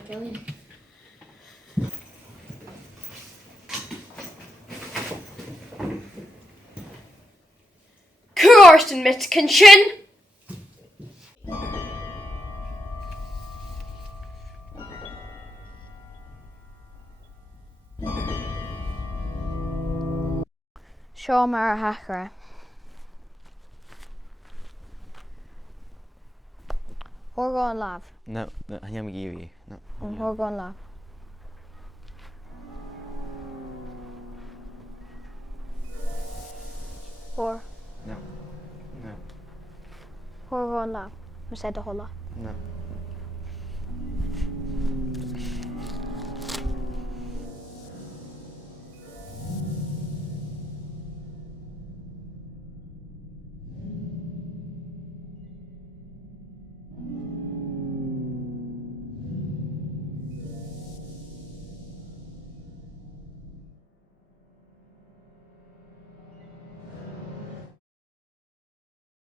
Kelly. Kirsten Mitkinchin. Seo mar a hachra. Thorgáin lámh. No, haim gíomh. No. Thorgáin lámh. Thor. No. No. Thorgáin lámh. Mas é do hola. No.